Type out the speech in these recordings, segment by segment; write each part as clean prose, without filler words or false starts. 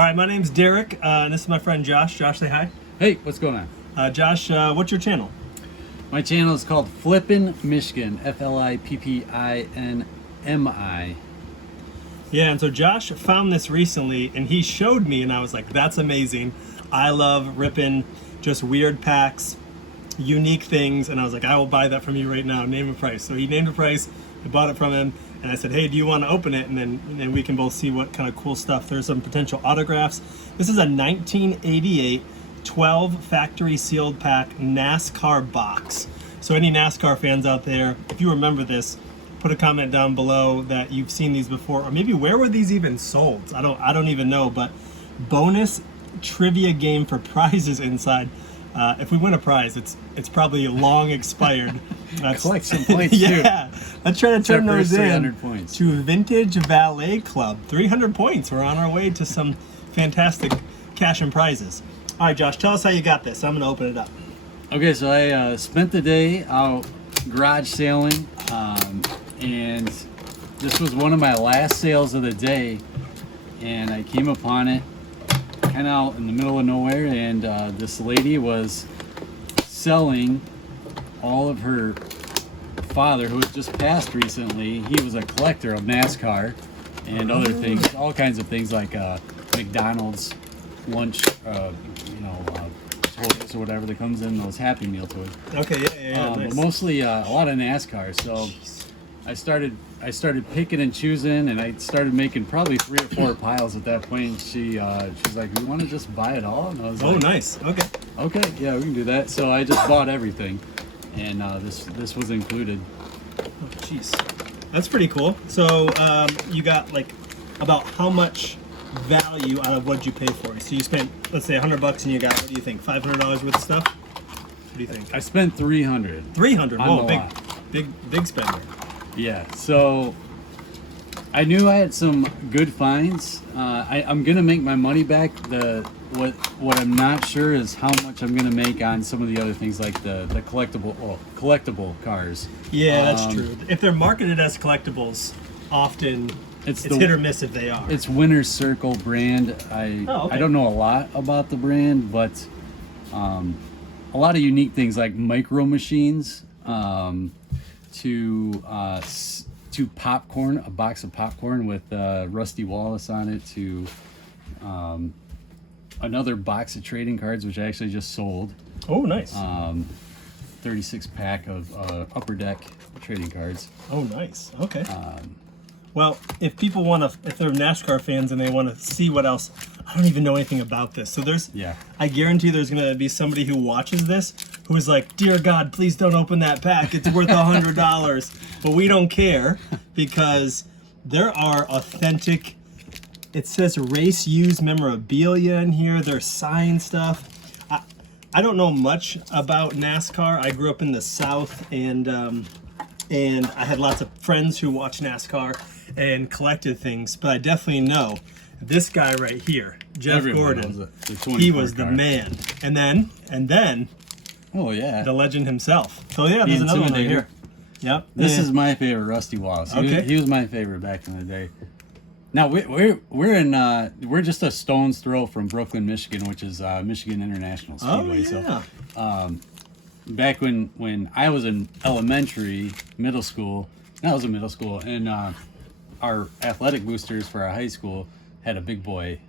All right, my name's Derek, and this is my friend Josh. Josh, say hi. Hey, what's going on? Josh, what's your channel? My channel is called Flippin' Michigan, Flippinmi. Yeah, and so Josh found this recently, and he showed me, and I was like, that's amazing. I love ripping just weird packs, unique things, and I was like, I will buy that from you right now. Name a price. So he named a price. I bought it from him, and I said, hey, do you want to open it? And then we can both see what kind of cool stuff. There's some potential autographs. This is a 1988 12 factory sealed pack NASCAR box. So any NASCAR fans out there, if you remember this, put a comment down below that you've seen these before, or maybe where were these even sold? I don't even know, but bonus trivia game for prizes inside. If we win a prize, it's probably long expired. Collect some points yeah, too. Let's try to turn those in points. to Vintage Valet Club. 300 points. We're on our way to some fantastic cash and prizes. All right, Josh, tell us how you got this. I'm going to open it up. Okay, so I spent the day out garage sailing, and this was one of my last sales of the day, and I came upon it kind of out in the middle of nowhere, and this lady was selling all of her father, who had just passed recently. He was a collector of NASCAR and other things, all kinds of things like McDonald's lunch, toys or whatever that comes in those Happy Meal toys. Okay, yeah. Nice. But mostly a lot of NASCAR. So I started picking and choosing, and I started making probably 3 or 4 piles at that point. She's like, "You want to just buy it all?" And I was like, nice. Okay, yeah, we can do that. So I just bought everything, and this was included. Oh, jeez, that's pretty cool. So you got like about how much value out of what you pay for it? So you spent, let's say, $100, and you got, what do you think, $500 worth of stuff? What do you think? I spent $300. $300. Whoa, big spender. Yeah. So I knew I had some good finds. I'm gonna make my money back. What I'm not sure is how much I'm gonna make on some of the other things, like the collectible cars. Yeah, that's true. If they're marketed as collectibles, often it's hit or miss if they are. It's Winner's Circle brand. I don't know a lot about the brand, but a lot of unique things like micro machines, to popcorn, a box of popcorn with Rusty Wallace on it, to another box of trading cards, which I actually just sold. Oh, nice. 36 pack of Upper Deck trading cards. Oh, nice. Okay. Well, if people if they're NASCAR fans and they want to see what else, I don't even know anything about this. So I guarantee there's going to be somebody who watches this who is like, dear God, please don't open that pack. It's worth $100. But we don't care because there are authentic, it says race used memorabilia in here. There's signed stuff. I don't know much about NASCAR. I grew up in the South, and I had lots of friends who watched NASCAR and collected things, but I definitely know this guy right here, Jeff Gorden. He was the man. And then, oh yeah, the legend himself. So yeah, there's another one right here. Yep. This is my favorite, Rusty Wallace. He was my favorite back in the day. Now we're just a stone's throw from Brooklyn, Michigan, which is Michigan International Speedway. Oh yeah. So, back when I was in middle school, and our athletic boosters for our high school had a big boy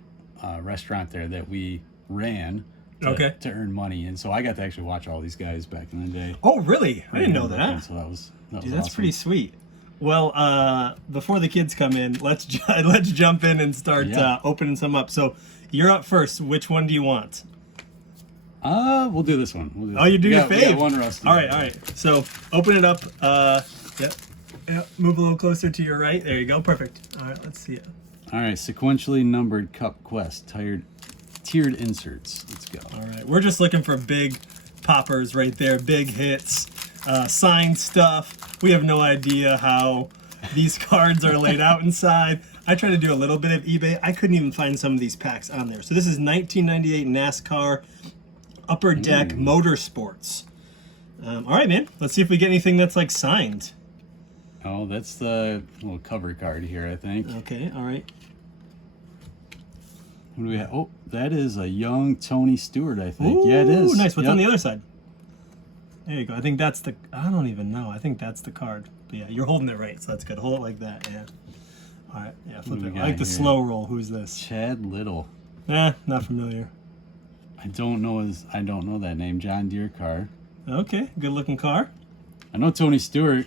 restaurant there that we ran to earn money, and so I got to actually watch all these guys back in the day. Oh really? I didn't know that. So that was that's awesome. Pretty sweet. Well, before the kids come in, let's jump in and start opening some up. So you're up first. Which one do you want? We'll do this one. You do your fave. One Rusty. All right. So open it up. Yep. Move a little closer to your right. There you go. Perfect. All right. Let's see it. All right. Sequentially numbered Cup Quest tiered inserts. Let's go. All right. We're just looking for big poppers right there. Big hits. Signed stuff. We have no idea how these cards are laid out inside. I tried to do a little bit of eBay. I couldn't even find some of these packs on there. So this is 1998 NASCAR Upper Deck Motorsports. All right, man. Let's see if we get anything that's like signed. Oh, that's the little cover card here, I think. Okay, all right. What do we have? Oh, that is a young Tony Stewart, I think. Yeah, it Ooh, is. nice. What's Yep. on the other side? There you go. I think that's the. I don't even know. I think that's the card. But yeah, you're holding it right, so that's good. Hold it like that. Yeah. All right. Yeah. Flip do it. we I like got the here? slow roll. Who's this? Chad Little. Not familiar. I don't know that name. John Deere car. Okay. Good looking car. I know Tony Stewart.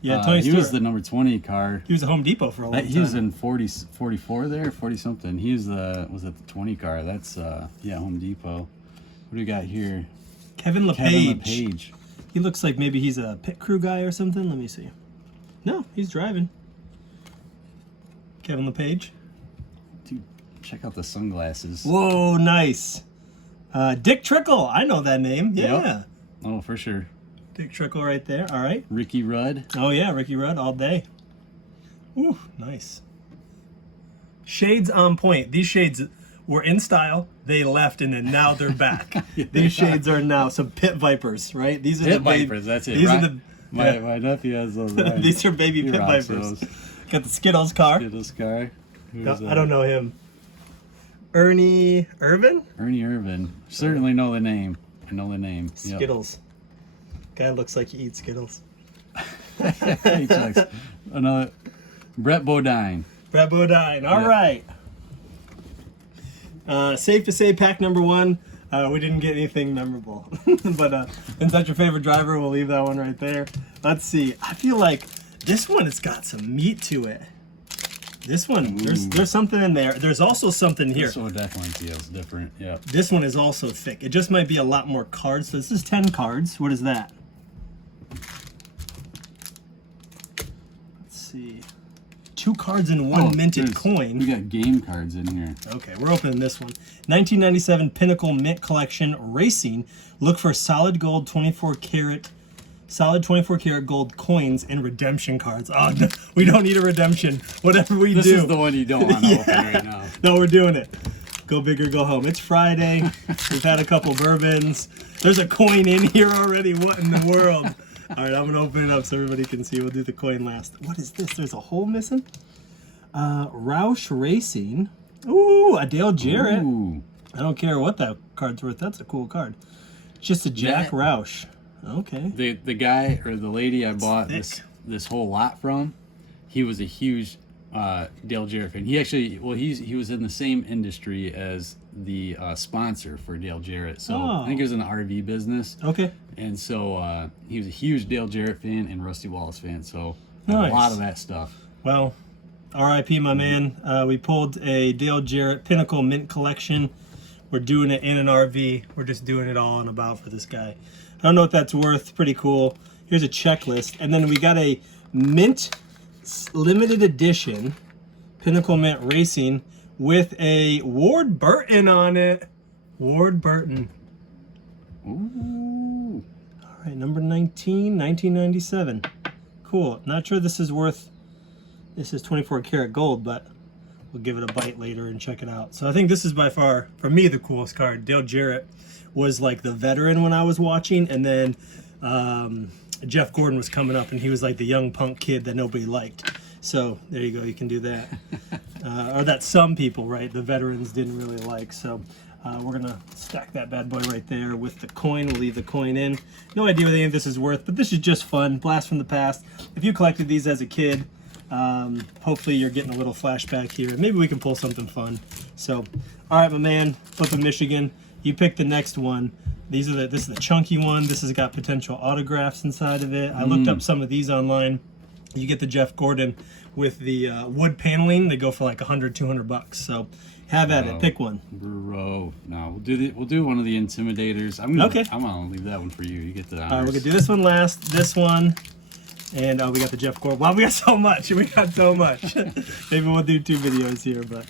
Yeah, Tony He Stewart. was the number 20 car. He was at Home Depot for a long time. He was in 44 there, 40 something. He was was it the 20 car? That's Home Depot. What do we got here? Kevin Kevin LePage. LePage. He looks like maybe he's a pit crew guy or something. Let me see. No, he's driving. Kevin LePage. Dude, check out the sunglasses. Whoa, nice. Dick Trickle. I know that name. Yeah. Yep. Oh, for sure. Dick Trickle right there. All right. Ricky Rudd. Oh, yeah. Ricky Rudd all day. Ooh, nice. Shades on point. These shades were in style. They left, and then now they're back. These shades are now some Pit Vipers, right? These are Pit the baby- Vipers, that's it. These Right. are the My nephew has those. Right. these are baby He Pit rocks Vipers. those. Got the Skittles car. Skittles car. I don't know him. Ernie Irvin? Ernie Irvin. Certainly know the name. I know the name. Yep. Skittles. Guy looks like he eats Skittles. He checks. Another. Brett Bodine. Brett Bodine. All Yeah. right. Safe to say, pack number one. We didn't get anything memorable, but since that's your favorite driver, we'll leave that one right there. Let's see. I feel like this one has got some meat to it. This one, there's something in there. There's also something here. This one definitely feels different. Yeah. This one is also thick. It just might be a lot more cards. So this is 10 cards. What is that? Let's see. 2 cards and one minted coin. We got game cards in here. Okay, we're opening this one. 1997 Pinnacle Mint Collection Racing. Look for solid gold 24 karat gold coins and redemption cards. Oh, no, we don't need a redemption. Whatever we This do. is the one you don't want to open right now. No, we're doing it. Go big or go home. It's Friday. We've had a couple bourbons. There's a coin in here already. What in the world? All right, I'm going to open it up so everybody can see. We'll do the coin last. What is this? There's a hole missing? Roush Racing. Ooh, a Dale Jarrett. Ooh. I don't care what that card's worth. That's a cool card. Just a Jack Roush. Okay. The guy or the lady I bought thick. this whole lot from, he was a huge Dale Jarrett fan. He actually, he was in the same industry as the sponsor for Dale Jarrett. So Oh. I think he was in the RV business. Okay. And so he was a huge Dale Jarrett fan and Rusty Wallace fan. So I have Nice. a lot of that stuff. Well, RIP, my man. We pulled a Dale Jarrett Pinnacle Mint Collection. We're doing it in an RV. We're just doing it all and about for this guy. I don't know what that's worth. Pretty cool. Here's a checklist. And then we got a Mint limited edition Pinnacle Mint Racing with a Ward Burton on it. Ward Burton. Ooh. All right, number 19, 1997. Cool. Not sure this is worth... This is 24 karat gold, but we'll give it a bite later and check it out. So I think this is by far, for me, the coolest card. Dale Jarrett was like the veteran when I was watching, and then Jeff Gordon was coming up, and he was like the young punk kid that nobody liked. So there you go, you can do that. Or that some people, right, the veterans didn't really like. So we're gonna stack that bad boy right there with the coin. We'll leave the coin in. No idea what any of this is worth, but this is just fun. Blast from the past. If you collected these as a kid, hopefully you're getting a little flashback here. Maybe we can pull something fun. So, all right, my man, Flippin' Michigan, you pick the next one. This is the chunky one. This has got potential autographs inside of it. I looked up some of these online. You get the Jeff Gordon with the wood paneling. They go for like $100, $200. So have at it. Pick one. Bro, no, we'll do one of the Intimidators. I'm gonna leave that one for you. You get the honors. All right, we're gonna do this one last. This one. And we got the Jeff Gordon. Wow, we got so much. We got so much. Maybe we'll do 2 videos here, but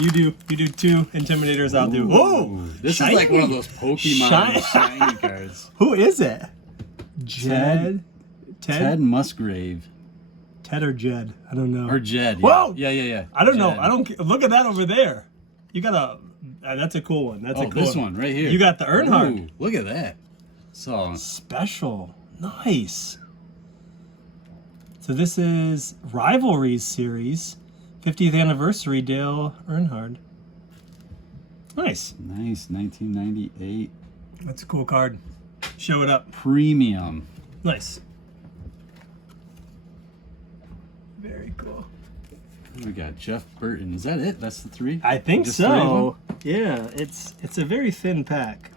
you do 2 Intimidators. I'll do. Whoa! This shiny. is like one of those Pokemon shiny cards. Who is it? Ted Musgrave. Ted or Jed? I don't know. Or Jed. Yeah. Whoa! Yeah. I don't know. Jed. I don't. Look at that over there. You got a. That's a cool one. That's a cool this one right here. You got the Earnhardt. Ooh, look at that. So Special. Nice. So this is Rivalries Series, 50th Anniversary Dale Earnhardt. Nice. Nice, 1998. That's a cool card. Show it up. Premium. Nice. Very cool. We got Jeff Burton. Is that it? That's the 3? I think Just 3 of so. Yeah, it's a very thin pack.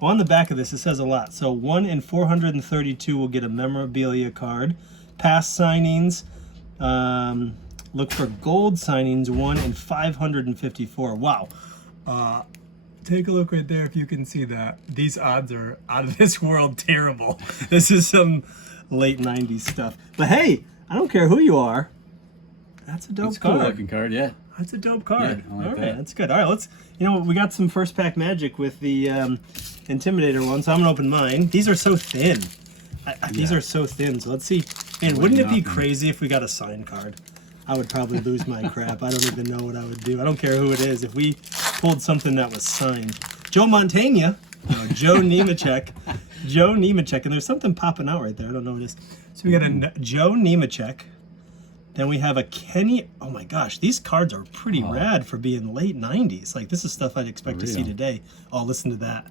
On the back of this, it says a lot. So 1 in 432 will get a memorabilia card. Past signings, look for gold signings. 1 in 554. Wow. Take a look right there if you can see that. These odds are out of this world terrible. This is some late 90s stuff. But hey, I don't care who you are. That's a dope It's a cool card. looking card, yeah. That's a dope card. Yeah, I like All right, that. that's good. All right, let's. We got some first pack magic with the Intimidator one, so I'm gonna open mine. These are so thin. These are so thin. So let's see. Man, wouldn't it be crazy if we got a signed card? I would probably lose my crap. I don't even know what I would do. I don't care who it is. If we pulled something that was signed, Joe Montana, Joe Nemechek, Joe Nemechek, and there's something popping out right there. I don't know what it is. So we got a Joe Nemechek. Then we have a Kenny. Oh my gosh, these cards are pretty rad for being late 90s. Like, this is stuff I'd expect to see today. Oh, listen to that.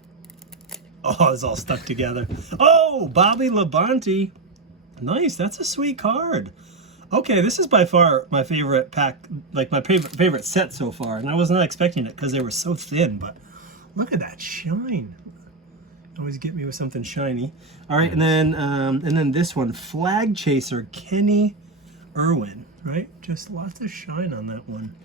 Oh, it's all stuck together. Oh, Bobby Labonte. Nice, that's a sweet card. Okay, this is by far my favorite pack, like my favorite set so far. And I was not expecting it because they were so thin, but look at that shine. Always get me with something shiny. All right, and then this one, Flag Chaser, Kenny Irwin, right? Just lots of shine on that one.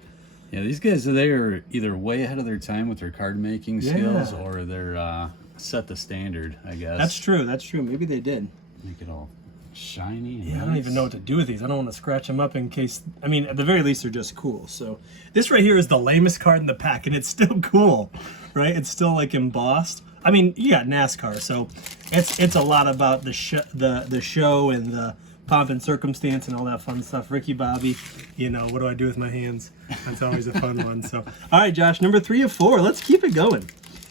Yeah, these guys, they are either way ahead of their time with their card making skills, or they're set the standard, I guess. That's true. That's true. Maybe they did. Make it all shiny. And Yeah, I don't even know what to do with these. I don't want to scratch them up in case. I mean, at the very least, they're just cool. So this right here is the lamest card in the pack, and it's still cool, right? It's still like embossed. I mean, you got NASCAR, so it's a lot about the show and the pomp and circumstance and all that fun stuff. Ricky Bobby, what do I do with my hands? That's always a fun one. So, all right, Josh, number 3 of 4. Let's keep it going.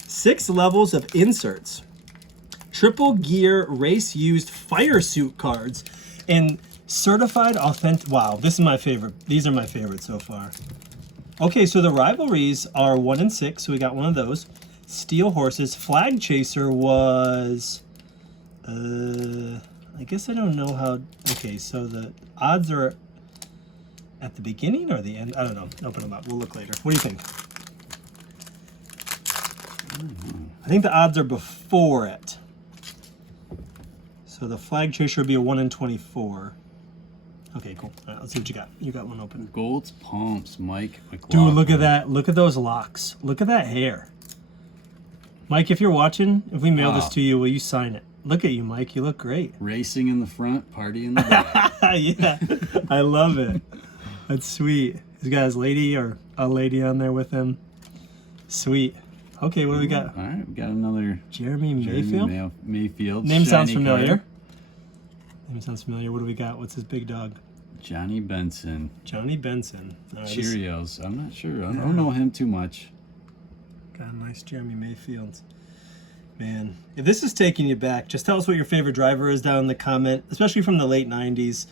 6 levels of inserts. Triple gear race used fire suit cards and certified authentic. Wow, this is my favorite. These are my favorite so far. Okay, so the rivalries are 1 in 6, so we got one of those. Steel Horses. Flag Chaser was, I guess I don't know how. Okay, so the odds are at the beginning or the end. I don't know. Open them up. We'll look later. What do you think? I think the odds are before it. So the Flag Chaser would be a 1 in 24. Okay, cool. All right, let's see what you got. You got one open. Gold's Pumps, Mike McLaughlin. Dude, look at that. Look at those locks. Look at that hair. Mike, if you're watching, if we mail this to you, will you sign it? Look at you, Mike. You look great. Racing in the front, party in the back. Yeah, I love it. That's sweet. He's got his lady or a lady on there with him. Sweet. Okay, what do we got? All right, we got another Jeremy Mayfield. Mayfield. Name sounds shiny familiar. card. Name sounds familiar. What do we got? What's his big dog? Johnny Benson. Johnny Benson. All right, Cheerios. I'm not sure. I don't know him too much. Got a nice Jeremy Mayfield. Man, if this is taking you back, just tell us what your favorite driver is down in the comment, especially from the late 90s.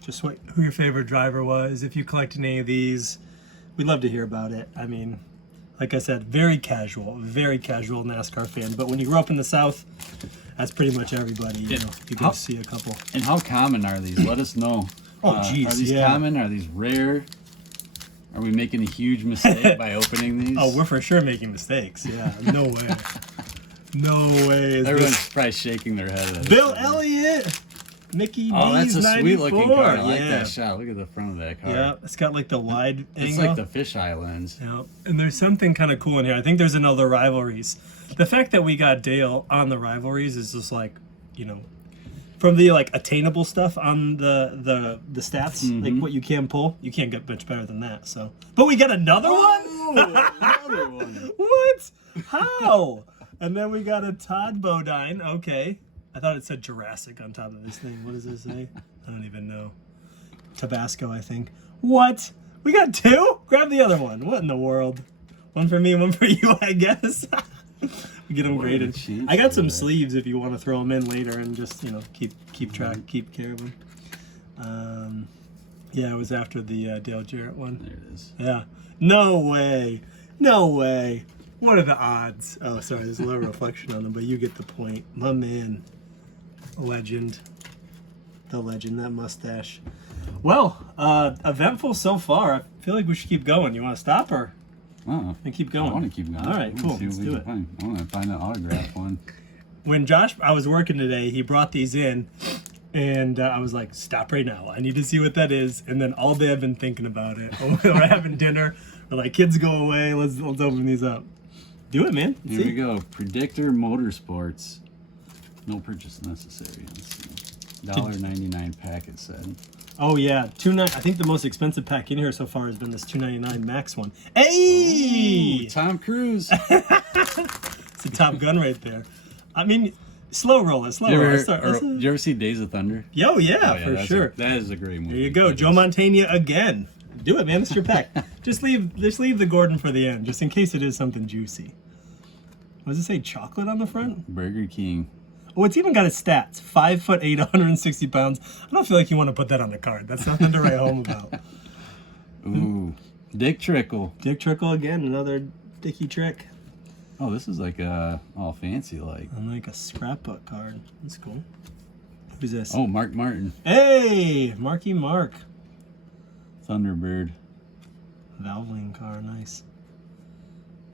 Just who your favorite driver was. If you collect any of these, we'd love to hear about it. I mean, like I said, very casual NASCAR fan. But when you grew up in the South, that's pretty much everybody. You can see a couple. And how common are these? Let us know. Oh, geez, Are these common? Are these rare? Are we making a huge mistake by opening these? Oh, we're for sure making mistakes. Yeah, no way. No way. Everyone's probably shaking their head at it. Bill Elliott! Mickey Oh, that's D's a 94. sweet looking card. I like Yeah. that shot. Look at the front of that card. Yeah, it's got like the wide It's angle. like the fisheye lens. Yeah, and there's something kind of cool in here. I think there's another rivalries. The fact that we got Dale on the rivalries is just like, from the like attainable stuff on the stats, like what you can pull, you can't get much better than that. So, but we got another one. Another one. What? How? And then we got a Todd Bodine. Okay. I thought it said Jurassic on top of this thing. What does it say? I don't even know. Tabasco, I think. What? We got 2? Grab the other one. What in the world? One for me, one for you, I guess. We get them graded. I got some sleeves if you want to throw them in later and just, keep track, keep care of them. Yeah, it was after the Dale Jarrett one. There it is. Yeah. No way. No way. What are the odds? Oh, sorry, there's a little reflection on them, but you get the point. My man. Legend. The legend, that mustache. Well, eventful so far. I feel like we should keep going. You want to stop or and keep going? I want to keep going. All right, cool. Let's do it. I want to find an autograph one. When I was working today, he brought these in, and I was like, stop right now. I need to see what that is. And then all day I've been thinking about it. We're having dinner. We're like, kids go away. Let's open these up. Do it, man. Here we go. Predictor Motorsports. No purchase necessary. Let's see. $1.99 pack, it said. Oh yeah, I think the most expensive pack in here so far has been this $2.99 Max one. Hey, Ooh, Tom Cruise. It's a Top Gun right there. I mean, slow roll it. Did you ever see Days of Thunder? Yo, yeah, for sure. That is a great movie. There you go, Joe Mantegna again. Do it, man. It's your pack. just leave the Gorden for the end, just in case it is something juicy. What does it say? Chocolate on the front? Burger King. Oh, it's even got its stats. 5'8", 160 pounds. I don't feel like you want to put that on the card. That's nothing to write home about. Ooh, Dick Trickle. Dick Trickle again, another Dickie trick. Oh, this is like all fancy like. And like a scrapbook card. That's cool. Who's this? Oh, Mark Martin. Hey, Marky Mark. Thunderbird. Valvoline car, nice.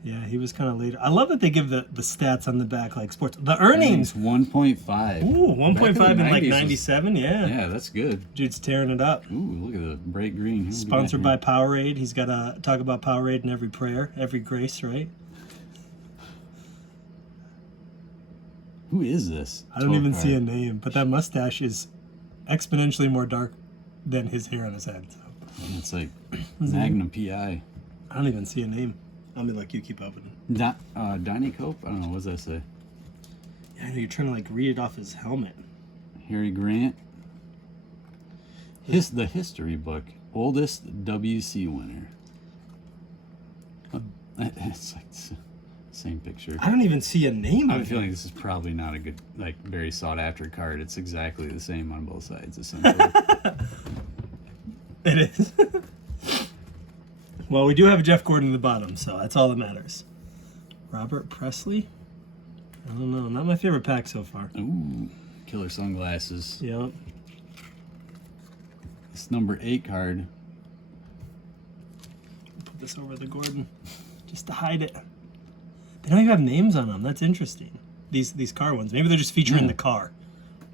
Yeah, he was kind of later. I love that they give the stats on the back like sports. The earnings. 1.5. Ooh, 1.5 in like 97, yeah. Yeah, that's good. Dude's tearing it up. Ooh, look at the bright green. Sponsored by Powerade. He's got to talk about Powerade in every prayer, every grace, right? Who is this? I don't even see a name, but that mustache is exponentially more dark than his hair on his head. So. It's like Magnum PI. I don't even see a name. I mean, like, you keep opening. Donnie Cope? I don't know. What does that say? Yeah, I know, you're trying to, like, read it off his helmet. Harry Grant. The history book. Oldest WC winner. It's like the same picture. I don't even see a name. I have a feeling this is probably not a good, like, very sought-after card. It's exactly the same on both sides, essentially. It is. Well, we do have Jeff Gordon at the bottom, so that's all that matters. Robert Presley? I don't know. Not my favorite pack so far. Ooh, killer sunglasses. Yep. It's number 8 card. Put this over the Gordon just to hide it. They don't even have names on them. That's interesting. These car ones. Maybe they're just featuring the car.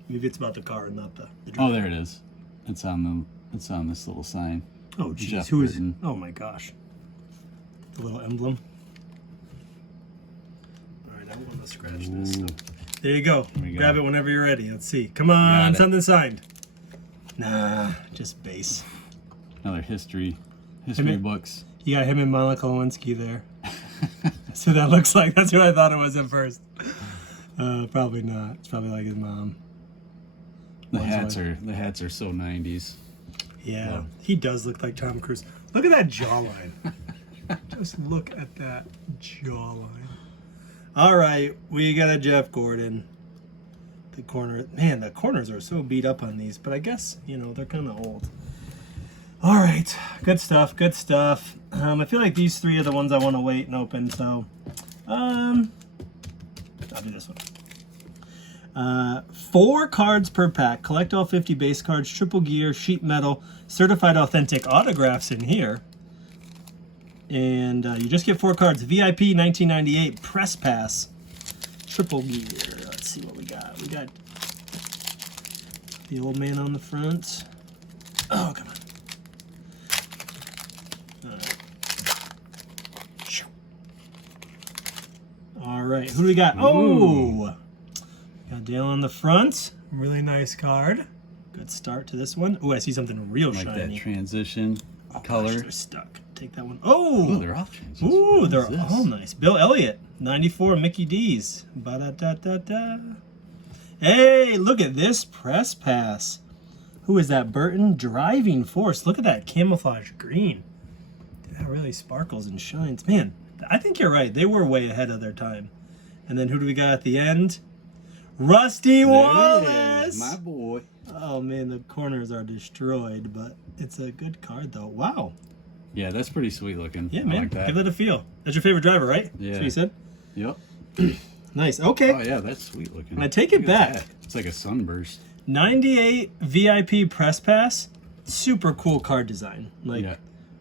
Maybe it's about the car and not the driver. Oh, there it is. It's on this little sign. Oh, jeez. Jeff Who is? Gordon. Oh my gosh. The little emblem. All right, I want to scratch this. There you go. Grab it whenever you're ready. Let's see. Come on, something signed. Nah, just base. Another history books. You got him and Monica Lewinsky there. That's what that looks like. That's who I thought it was at first. Probably not. It's probably like his mom. The hats are so 90s. Yeah, he does look like Tom Cruise. Look at that jawline. Just look at that jawline. All right, we got a Jeff Gordon. The corners are so beat up on these, but I guess, they're kind of old. All right, good stuff, good stuff. I feel like these three are the ones I want to wait and open, so I'll do this one. 4 cards per pack. Collect all 50 base cards, triple gear, sheet metal, certified authentic autographs in here. And you just get 4 cards. VIP 1998 press pass, triple gear. Let's see what we got. We got the old man on the front. Oh, come on. All right, who do we got? Oh, got Dale on the front. Really nice card. Good start to this one. Oh, I see something real shiny. Like that transition color. Gosh, they're stuck. Take that one. Oh, they're all transition. Ooh, they're all nice. Bill Elliott, 94 Mickey D's. Ba-da-da-da-da. Hey, look at this press pass. Who is that? Burton Driving Force. Look at that camouflage green. That really sparkles and shines. Man, I think you're right. They were way ahead of their time. And then who do we got at the end? Rusty Wallace. My boy. Oh man, the corners are destroyed, but it's a good card though. Wow. Yeah, that's pretty sweet looking. Yeah, I man. like that. Give it a feel. That's your favorite driver, right? Yeah. That's what you said? Yep. Nice. Okay. Oh yeah, that's sweet looking. I take it Look at back. that. It's like a sunburst. 98 VIP press pass. Super cool card design. Like, Yeah.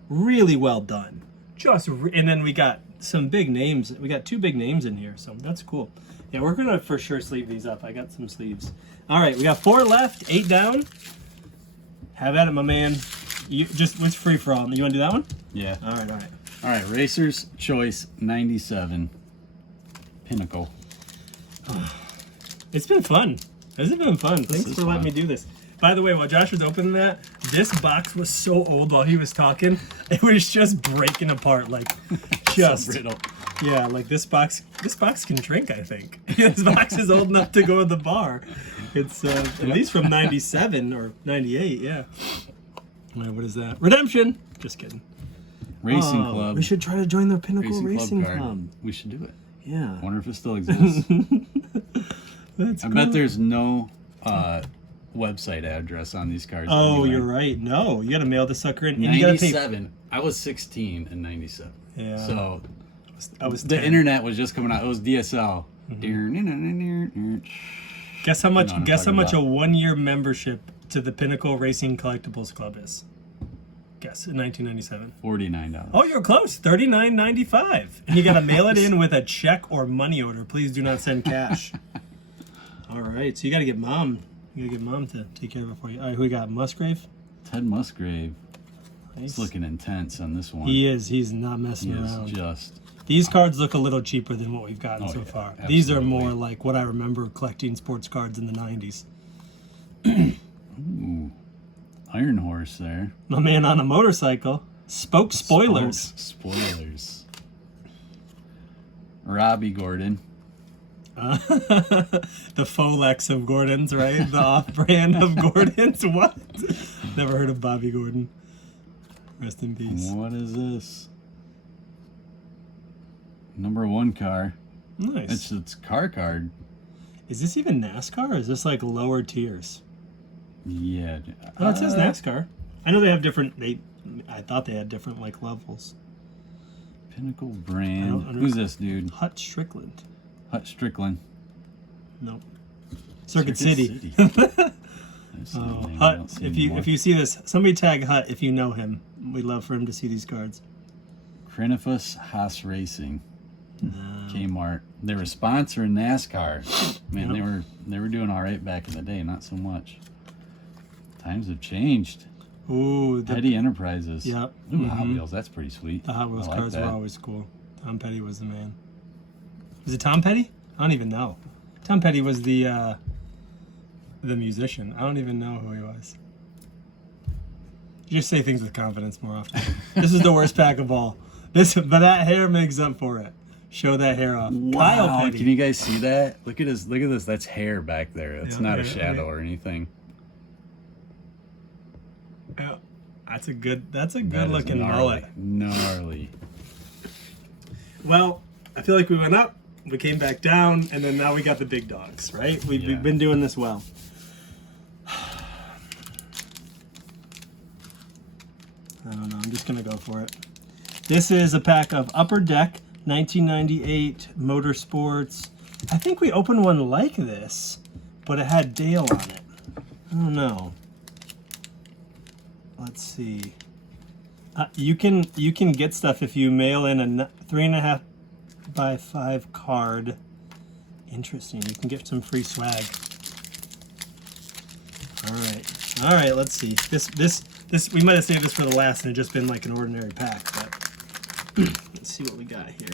really well done. And then we got some big names. We got 2 big names in here, so that's cool. Yeah, we're gonna for sure sleeve these up. I got some sleeves. All right, we got 4 left, 8 down. Have at it, my man. You just it's free for all. You want to do that one? Yeah. All right. All right, Racer's Choice 97 Pinnacle. It's been fun. This has been fun. Thanks is for letting fun. me do this. By the way, while Josh was opening that, this box was so old while he was talking, it was just breaking apart, like just So brittle. yeah, like this box can drink, I think. This box is old enough to go in the bar. It's at least from 97 or 98, yeah. All right, what is that? Redemption. Just kidding. Racing Oh, Club. We should try to join the Pinnacle Racing card. Club. We should do it. Yeah. I wonder if it still exists. That's I cool. bet there's no website address on these cards. Oh, anywhere. you're right. No, you got to mail the sucker in, and you got to pay. 97. I was 16 in 97. Yeah. So I was the 10. internet was just coming out. It was DSL. Guess how much? You know what I'm Guess how talking much about. a 1-year membership to the Pinnacle Racing Collectibles Club is? Guess in 1997. $49. Oh, you're close. $39.95, and you got to mail it in with a check or money order. Please do not send cash. All right, so you got to get mom. You got to get mom to take care of it for you. All right, who we got? Musgrave. Ted Musgrave. Nice. He's looking intense on this one. He is. He's not He messing is around. just. These cards look a little cheaper than what we've gotten Oh, so yeah, far. These are absolutely. more like what I remember collecting sports cards in the 90s. Ooh. Iron Horse there. My man on a motorcycle. Spoke spoilers. Spoilers. Robbie Gordon. The Folex of Gordon's, right? The off-brand of Gordon's. What? Never heard of Bobby Gordon. Rest in peace. What is this? Number 1 car. Nice. It's car card. Is this even NASCAR, or is this like lower tiers? Yeah. Oh, it says NASCAR. I know they have different. I thought they had different like levels. Pinnacle brand. I don't- Who's this dude? Hut Strickland. Hut Strickland. Nope. Circuit City. There's Oh, something I Hut. don't see If you anymore. see this, somebody tag Hut if you know him. We'd love for him to see these cards. Crenifus Haas Racing. Kmart. They were sponsoring NASCAR. Man, Yep. they were doing all right back in the day. Not so much. Times have changed. Ooh, the Petty Enterprises. Yep. Ooh, Hot Mhm. Wheels. That's pretty sweet. The Hot Wheels I like cards that. were always cool. Tom Petty was the man. Is it Tom Petty? I don't even know. Tom Petty was the musician. I don't even know who he was. You just say things with confidence more often. This is the worst pack of all. But that hair makes up for it. Show that hair off. Kyle Wow, Petty. can you guys see that? Look at his. Look at this. That's hair back there. It's Yeah, not a yeah, shadow yeah. or anything. Yeah, that's a good That is looking gnarly. mullet. Gnarly. Well, I feel like we went up, we came back down, and then now we got the big dogs, right? Yeah. We've been doing this well. I don't know. I'm just going to go for it. This is a pack of Upper Deck 1998 Motorsports. I think we opened one like this, but it had Dale on it. I don't know. Let's see. You can get stuff if you mail in a 3.5 by 5 card. Interesting. You can get some free swag. All right. Let's see. This we might have saved this for the last, and it just been like an ordinary pack. But let's see what we got here.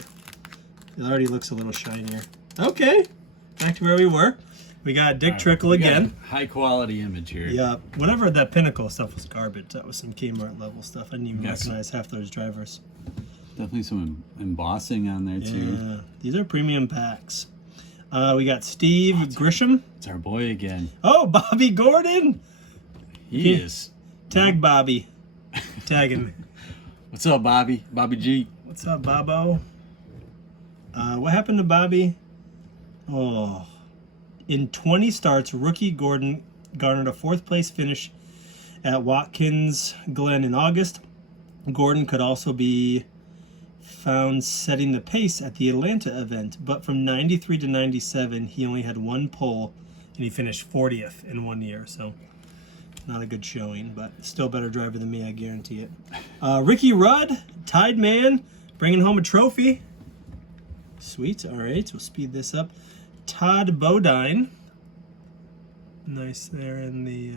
It already looks a little shinier. Okay, back to where we were. We got Dick Trickle We got again. a high quality image here. Yeah, whatever that Pinnacle stuff was garbage. That was some Kmart level stuff. I didn't even Yes. recognize half those drivers. Definitely some embossing on there too. Yeah, these are premium packs. We got Steve Grisham. It's our boy again. Oh, Bobby Gordon. He Yeah. is. Tag Bobby. Tag him. What's up, Bobby? Bobby G. What's up, Bobo? What happened to Bobby? Oh. In 20 starts, rookie Gordon garnered a 4th place finish at Watkins Glen in August. Gordon could also be found setting the pace at the Atlanta event, but from 93 to 97, he only had one pole, and he finished 40th in 1 year, so not a good showing, but still better driver than me, I guarantee it. Ricky Rudd, Tide Man, bringing home a trophy. Sweet, all right, we'll speed this up. Todd Bodine, nice there in the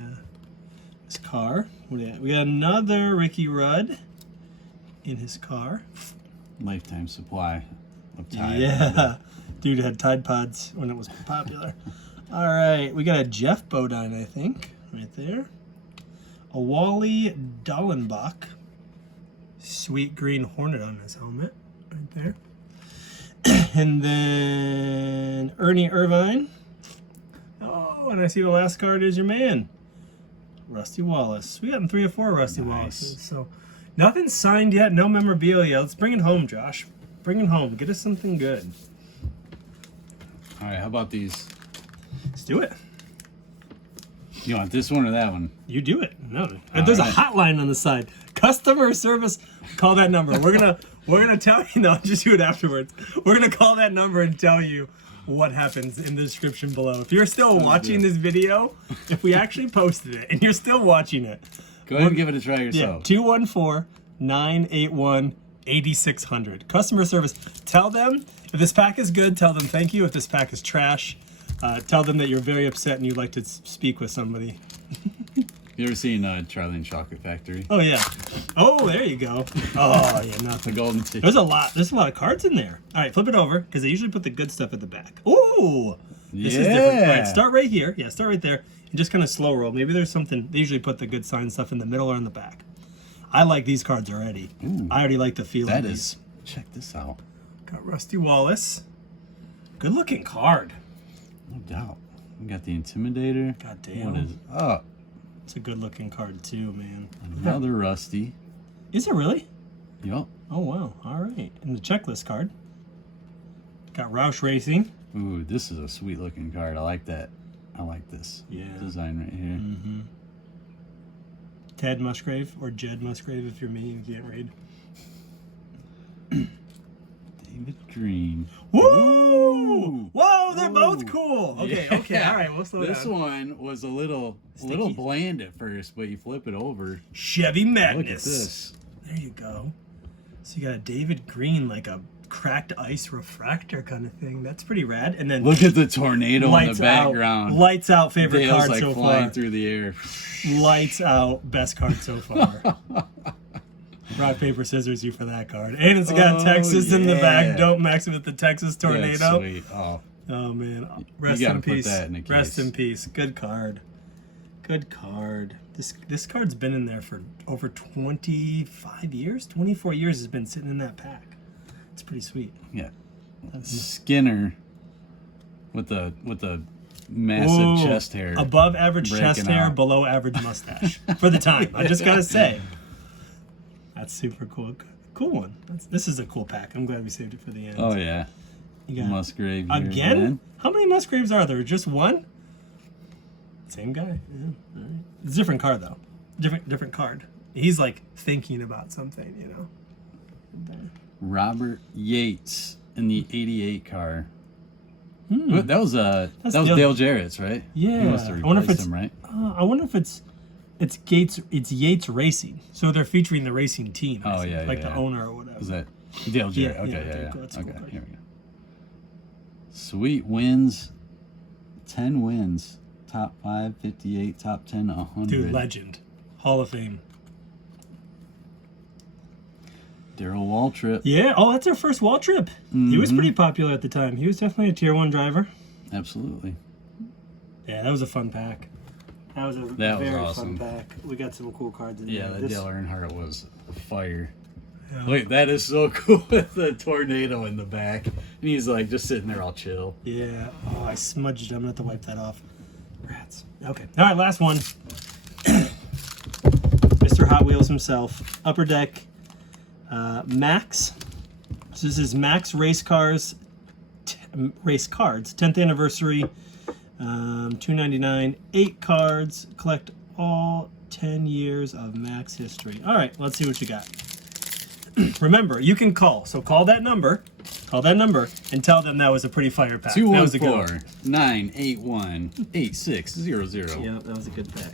his car. What do we got? We got another Ricky Rudd in his car. Lifetime supply of Tide. Yeah, dude had Tide Pods when it was popular. All right, we got a Jeff Bodine, I think, right there. A Wally Dallenbach, sweet green Hornet on his helmet, right there. And then Ernie Irvine. Oh, and I see the last card is your man, Rusty Wallace. We got 3 or 4 Rusty Wallaces, so nothing signed yet, no memorabilia. Let's bring it home, Josh. Bring it home. Get us something good. All right, how about these? Let's do it. You want this one or that one? You do it. No, there's right. a hotline on the side. Customer service. Call that number. We're gonna tell you. No, just do it afterwards. We're gonna call that number and tell you what happens in the description below. If you're still watching this video, if we actually posted it and you're still watching it, go ahead and give it a try yourself. 214-981-8600. Customer service. Tell them if this pack is good. Tell them thank you. If this pack is trash, tell them that you're very upset and you'd like to speak with somebody. You ever seen Charlie and Chocolate Factory? Oh yeah. Oh, there you go. Oh yeah, The nothing. golden ticket. There's a lot of cards in there. All right, flip it over because they usually put the good stuff at the back. Ooh, this is different. All right, start right here. Yeah, start right there and just kind of slow roll. Maybe there's something. They usually put the good sign stuff in the middle or in the back. I like these cards already. Ooh, I already like the feel that of is. these. Check this out. Got Rusty Wallace. Good looking card. No doubt. We got the Intimidator. God damn. What is? Oh, it's a good looking card too, man. another Rusty. Is it really? Yep. Oh wow. All right. And the checklist card. Got Roush Racing. Ooh, this is a sweet looking card. I like that. I like this design right here. Mm-hmm. Ted Musgrave or Jed Musgrave if you're me and you can't read. David Green. Woo! Whoa, they're both cool. Okay, Yeah. okay, all right, we'll slow This down. one was a little Sticky. bland at first, but you flip it over. Chevy Madness. Look at this. There you go. So you got a David Green, like a cracked ice refractor kind of thing. That's pretty rad. And then Look at the tornado in lights the background. out. Lights out. Favorite Dale's card like so flying far. through the air. Lights out. Best card so far. Rock, paper, scissors, you for that card. And it's got Texas in the back. yeah. Don't max it with the Texas tornado. That's sweet. Oh, Oh man, rest gotta in put peace. that in a Rest case. in peace. Good card. Good card. This card's been in there for over 25 years. 24 years has been sitting in that pack. It's pretty sweet. yeah. Skinner with the massive Whoa. chest hair. Above average chest breaking hair, out. below average mustache for the time. I just gotta say, that's super cool. Cool one. This is a cool pack. I'm glad we saved it for the end. Oh yeah. You got Musgrave here again? again. How many Musgraves are there? Just one? Same guy. Yeah. All right. It's a different card though. Different card. He's like thinking about something, you know. Robert Yates in the '88 car. Hmm. That was Dale Jarrett's, right? Yeah. He must have I wonder if replaced it's him, right? I wonder if it's Yates Racing. So they're featuring the racing team. I Oh, think, yeah, like yeah, the owner or whatever. Was that Dale Jarrett? Yeah, okay, yeah, yeah, okay, yeah. cool. That's a cool Okay, card. here we go. Sweet wins. 10 wins. Top 5, 58, top 10, 100. Dude, legend. Hall of Fame. Daryl Waltrip. Yeah. Oh, that's their first wall trip. He was pretty popular at the time. He was definitely a tier 1 driver. Absolutely. Yeah, that was a fun pack. That was a very awesome. fun pack. We got some cool cards in Yeah, there. that Dale Earnhardt was fire. Yeah. Wait, that is so cool with the tornado in the back. And he's like just sitting there all chill. Yeah. Oh, I smudged it. I'm going to have to wipe that off. Rats. Okay. All right, last one. Mr. Hot Wheels himself. Upper Deck. Max. So this is Max Race Cards, 10th anniversary. $2.99. 8 cards. Collect all 10 years of Max history. All right, let's see what you got. remember, you can call. So call that number, and tell them that was a pretty fire pack. That was a good one. 214-981-8600. Yeah, that was a good pack.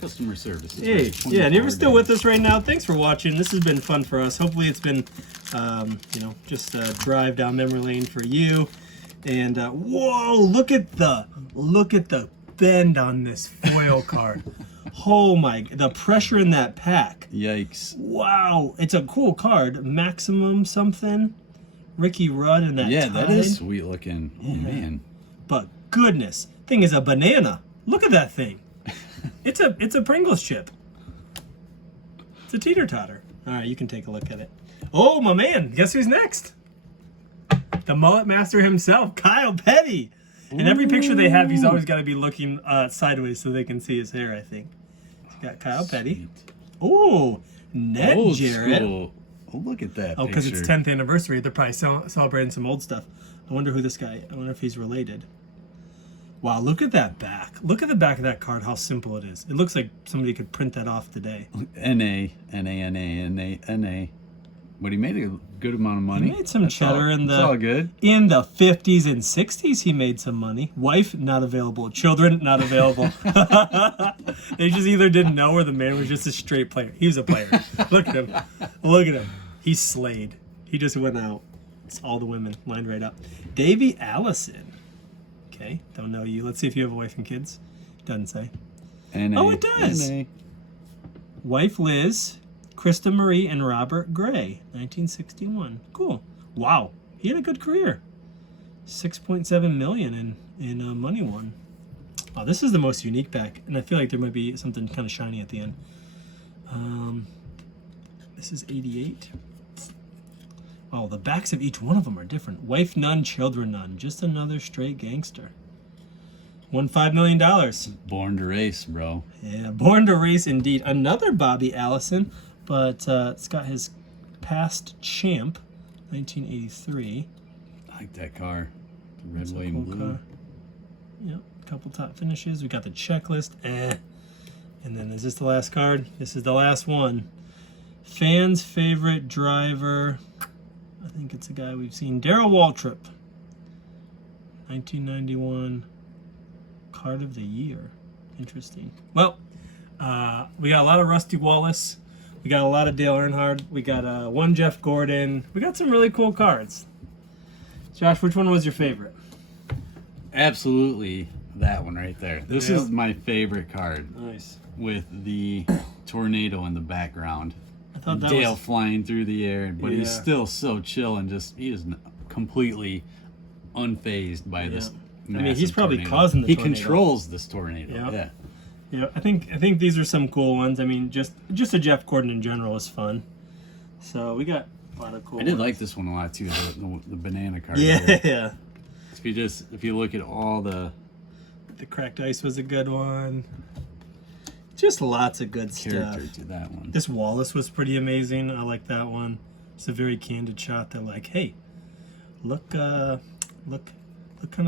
Customer service. Hey, yeah, and you're still with us right now. Thanks for watching. This has been fun for us. Hopefully it's been, just a drive down memory lane for you. And whoa, look at the bend on this foil card. Oh my, the pressure in that pack. Yikes. Wow, it's a cool card. Maximum something. Ricky Rudd and that that Tide. is sweet looking. Oh man. But goodness, thing is a banana. Look at that thing. It's a Pringles chip. It's a teeter-totter. All right, you can take a look at it. Oh, my man. Guess who's next? The mullet master himself, Kyle Petty. In every picture they have, he's always got to be looking sideways so they can see his hair, I think. He's got Kyle Petty. Oh, Ned Old Jarrett. school. Oh, look at that. Oh, because it's picture. 10th anniversary. They're probably celebrating some old stuff. I wonder who this guy, I wonder if he's related. Wow, look at that back. Look at the back of that card, how simple it is. It looks like somebody could print that off today. N-A. But he made a good amount of money. He made some cheddar it's all good. in the 50s and 60s. He made some money. Wife not available. Children not available. They just either didn't know or the man was just a straight player. He was a player. Look at him. Look at him. He slayed. He just went out. It's all the women lined right up. Davey Allison. Okay, don't know you. Let's see if you have a wife and kids. Doesn't say. N-A. Oh, it does. N-A. Wife Liz, Krista Marie, and Robert Gray, 1961. Cool. Wow, he had a good career. 6.7 million in money won. Wow, this is the most unique pack, and I feel like there might be something kind of shiny at the end. This is 88. Oh, the backs of each one of them are different. Wife none, children none. Just another straight gangster. Won $5 million. Born to race, bro. Yeah, born to race indeed. Another Bobby Allison, but it's got his past champ, 1983. I like that car. The red, It's a white, and cool blue. car. Yep, couple top finishes. We got the checklist. And then is this the last card? This is the last one. Fans' favorite driver. I think it's a guy we've seen. Darrell Waltrip. 1991 card of the year. Interesting. Well, we got a lot of Rusty Wallace. We got a lot of Dale Earnhardt. We got one Jeff Gordon. We got some really cool cards. Josh, which one was your favorite? Absolutely that one right there. This Yeah. is my favorite card Nice. with the tornado in the background. I thought that Dale was... flying through the air, but he's Yeah. still so chill and he is completely unfazed by this. I mean, he's massive probably tornado. causing the He tornado. controls this tornado. Yeah. Yeah. Yeah, I think these are some cool ones. I mean, just a Jeff Gordon in general is fun. So we got a lot of cool I did ones. like this one a lot too. The banana card. Yeah, here. yeah. If you look at all the The cracked ice was a good one. Just lots of good character stuff. to that one. This Wallace was pretty amazing. I like that one. It's a very candid shot. They're like, hey, look kind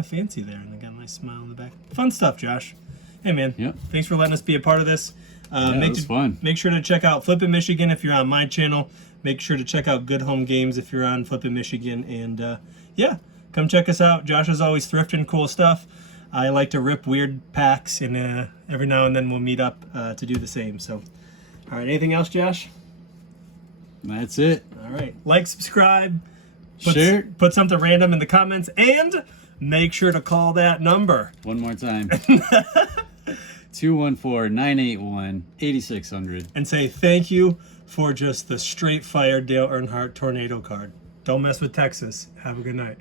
of fancy there, and they got a nice smile on the back. Fun stuff, Josh. Hey, man. Yep. Thanks for letting us be a part of this. It was fun. Make sure to check out Flippin' Michigan if you're on my channel. Make sure to check out Good Home Games if you're on Flippin' Michigan. And yeah, come check us out. Josh is always thrifting cool stuff. I like to rip weird packs, and every now and then we'll meet up to do the same. So, all right. Anything else, Josh? That's it. All right. Like, subscribe, Share. put something random in the comments, and make sure to call that number. One more time. 214-981-8600. And say thank you for just the straight fire Dale Earnhardt tornado card. Don't mess with Texas. Have a good night.